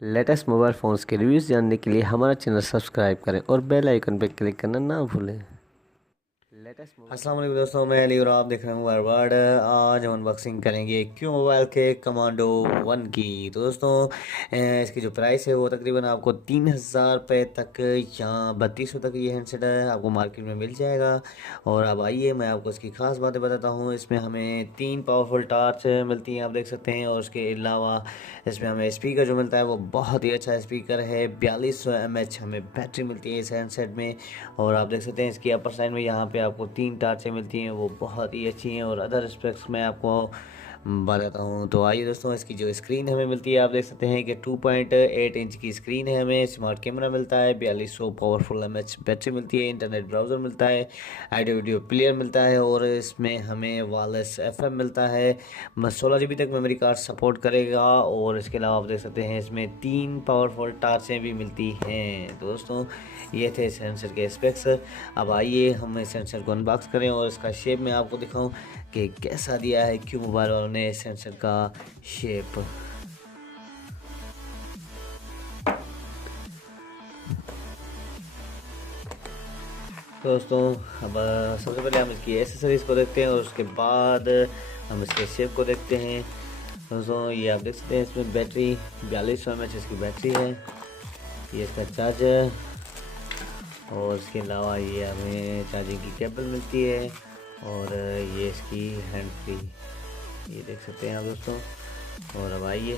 Latest mobile phones के reviews जानने के लिए हमारा चैनल सब्सक्राइब करें और बेल आइकन पर क्लिक करना ना भूलें। अस्सलाम वालेकुम दोस्तों, मैं अली और आप देख रहे हैं मोबाइल वर्ल्ड। आज हम अनबॉक्सिंग करेंगे क्यू मोबाइल के कमांडो 1 की। तो दोस्तों इसकी जो प्राइस है वो तकरीबन आपको 3,000 रुपये तक या 3200 तक ये हैंडसेट है आपको मार्केट में मिल जाएगा। और अब आइए मैं आपको इसकी ख़ास बातें बताता हूँ। इसमें हमें 3 पावरफुल टार्च मिलती हैं, आप देख सकते हैं। और उसके अलावा इसमें हमें स्पीकर जो मिलता है वो बहुत ही अच्छा स्पीकर है। 4200 mAh हमें बैटरी मिलती है इस हैंडसेट में। और आप देख सकते हैं इसकी अपर साइड में यहाँ पे आपको 3 टार्चें मिलती हैं, वो बहुत ही अच्छी हैं। और अदर स्पेक्स में आपको बताता हूँ। तो आइए दोस्तों, इसकी जो स्क्रीन हमें मिलती है आप देख सकते हैं कि 2.8 इंच की स्क्रीन है। हमें स्मार्ट कैमरा मिलता है, 4200 पावरफुल mAh बैटरी मिलती है, इंटरनेट ब्राउज़र मिलता है, ऑडियो वीडियो प्लेयर मिलता है। और इसमें हमें वायरलेस FM मिलता है। 16 GB तक मेमोरी कार्ड सपोर्ट करेगा। और इसके अलावा आप देख सकते हैं इसमें 3 पावरफुल टार्चें भी मिलती हैं। तो दोस्तों ये थे सेंसर के स्पेक्स। अब आइए हम इस सेंसर को अनबॉक्स करें और इसका शेप मैं आपको दिखाऊं कि कैसा दिया है क्यू मोबाइल वालों ने सेंसर का शेप। दोस्तों अब सबसे पहले हम इसकी एसेसरीज़ को देखते हैं और उसके बाद हम इसके शेप को देखते हैं। दोस्तों ये आप देख सकते हैं इसमें बैटरी 4200 mAh इसकी बैटरी है। ये इसका चार्जर और इसके अलावा ये हमें चार्जिंग की केबल मिलती है। और ये इसकी हैंड फ्री, ये देख सकते हैं आप दोस्तों। और अब आइए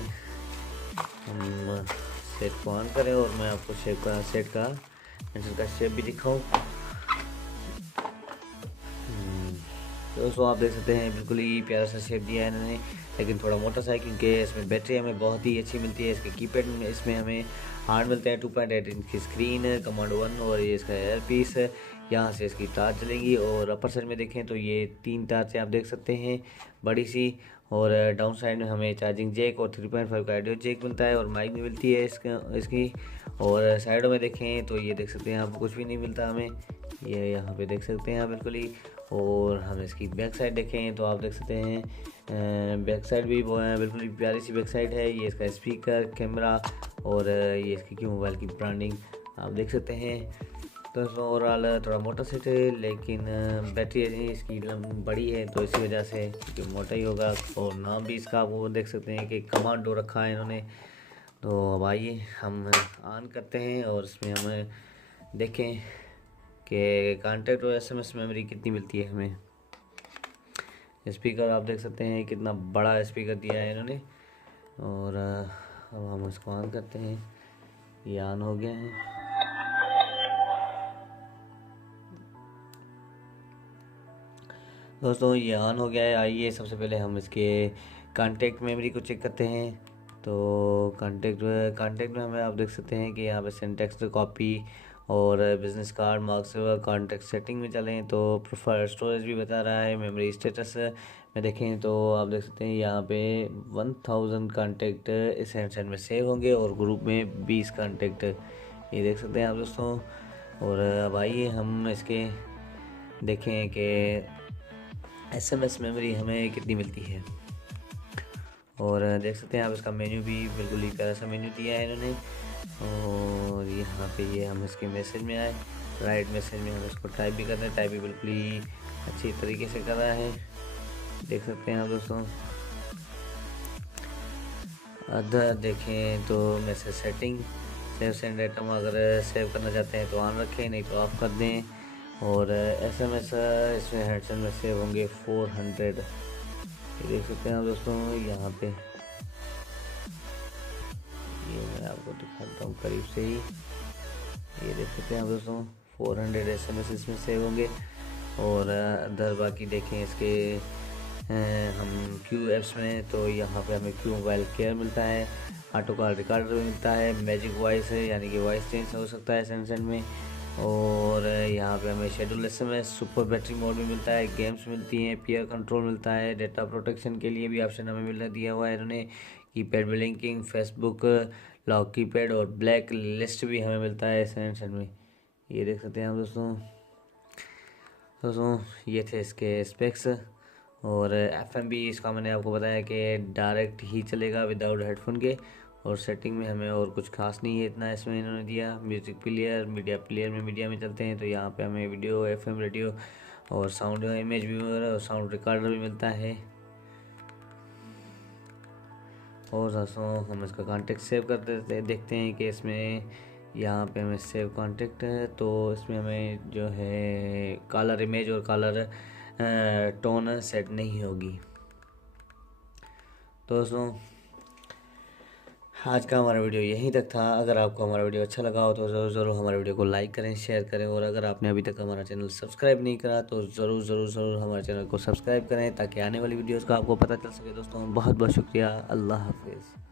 हम सेट को ऑन करें और मैं आपको सेट का सेंसर का शेप भी दिखाऊं। दोस्तों आप देख सकते हैं बिल्कुल ही प्यारा सा शेप दिया है इन्होंने, लेकिन थोड़ा मोटा सा है क्योंकि इसमें बैटरी हमें बहुत ही अच्छी मिलती है। इसके कीपैड में इसमें हमें हार्ड मिलता है, 2.8 इंच की स्क्रीन है, कमांडो 1। और ये इसका एयर पीस है, यहाँ से इसकी टार्च चलेंगी। और अपर साइड में देखें तो ये 3 टार्च आप देख सकते हैं बड़ी सी। और डाउन साइड में हमें चार्जिंग जैक और 3.5 का ऑडियो जैक मिलता है और माइक भी मिलती है इसकी। और साइडों में देखें तो ये देख सकते हैं आपको कुछ भी नहीं मिलता हमें, ये यहाँ पे देख सकते हैं आप बिल्कुल ही। और हम इसकी बैक साइड देखें तो आप देख सकते हैं बैक साइड भी वो है, बिल्कुल ही प्यारी सी बैक साइड है। ये इसका स्पीकर, कैमरा और ये इसकी क्यू मोबाइल की ब्रांडिंग आप देख सकते हैं। तो ओवरऑल थोड़ा मोटा सेट है, लेकिन बैटरी इसकी बड़ी है तो इसी वजह से क्योंकि मोटा ही होगा। और नाम भी इसका वो देख सकते हैं कि कमांडो रखा है इन्होंने। तो अब आइए हम ऑन करते हैं और इसमें हम देखें कि कॉन्टैक्ट और SMS मेमोरी कितनी मिलती है हमें। स्पीकर आप देख सकते हैं कितना बड़ा स्पीकर दिया है इन्होंने। और अब हम इसको ऑन करते हैं, ये ऑन हो गया है। दोस्तों ये ऑन हो गया है। आइए सबसे पहले हम इसके कॉन्टैक्ट मेमोरी को चेक करते हैं। तो कॉन्टैक्ट में हमें आप देख सकते हैं कि यहाँ पे सिंटेक्स कॉपी और business card marks contact setting में चलें तो प्रेफर स्टोरेज भी बता रहा है। मेमोरी स्टेटस में देखें तो आप देख सकते हैं यहाँ पे 1000 कॉन्टैक्ट इस हैंडसेट में सेव होंगे और ग्रुप में 20 कॉन्टैक्ट, ये देख सकते हैं आप दोस्तों। और अब आइए हम इसके देखें कि SMS मेमोरी हमें कितनी मिलती है। और देख सकते हैं आप इसका मेन्यू भी बिल्कुल ही प्यारा सा मेन्यू दिया है इन्होंने। और यहाँ पे ये हम इसके मैसेज में आए, राइट मैसेज में हम इसको टाइप भी कर रहे हैं, टाइप भी बिल्कुल ही अच्छी तरीके से कर रहा है, देख सकते हैं आप दोस्तों। अदर देखें तो message setting, save send item अगर सेव करना चाहते हैं तो ऑन रखें, नहीं तो ऑफ कर दें। और SMS इसमें हेडसेट में सेव होंगे 400, ये देख सकते हैं आप दोस्तों। यहाँ पे ये मैं आपको दिखाता हूँ करीब से ही, ये देख सकते हैं आप दोस्तों 400 SMS इसमें सेव होंगे। और अदर बाकी देखें इसके हम क्यू एप्स में तो यहाँ पे हमें क्यू मोबाइल केयर मिलता है, ऑटो कॉल रिकॉर्डर भी मिलता है, मैजिक वॉइस है यानी कि वॉइस चेंज हो सकता है सेंसर में। और यहाँ पे हमें schedule SMS super battery mode भी मिलता है, गेम्स मिलती हैं, पीयर कंट्रोल मिलता है, डेटा प्रोटेक्शन के लिए भी ऑप्शन हमें मिल दिया हुआ है इन्होंने। Keypad blinking, Facebook lock keypad और ब्लैक लिस्ट भी हमें मिलता है सेंसर में, ये देख सकते हैं आप दोस्तों। ये थे इसके स्पेक्स। और FM भी इसका मैंने आपको बताया कि डायरेक्ट ही चलेगा विदाउट हेडफोन के। और सेटिंग में हमें और कुछ खास नहीं है, इतना इसमें इन्होंने दिया। म्यूज़िक प्लेयर, मीडिया प्लेयर में मीडिया में चलते हैं तो यहाँ पे हमें वीडियो, FM रेडियो और साउंड इमेज भी और साउंड रिकॉर्डर भी मिलता है। और दोस्तों हम इसका कॉन्टेक्ट सेव कर देते देखते हैं कि इसमें यहाँ पे हमें सेव कॉन्टेक्ट है तो इसमें हमें जो है कलर इमेज और कलर टोन सेट नहीं होगी। तो दोस्तों आज का हमारा वीडियो यहीं तक था। अगर आपको हमारा वीडियो अच्छा लगा हो तो ज़रूर हमारे वीडियो को लाइक करें, शेयर करें, और अगर आपने अभी तक हमारा चैनल सब्सक्राइब नहीं करा तो ज़रूर हमारे चैनल को सब्सक्राइब करें ताकि आने वाली वीडियोस का आपको पता चल सके। दोस्तों बहुत बहुत शुक्रिया। अल्लाह हाफिज़।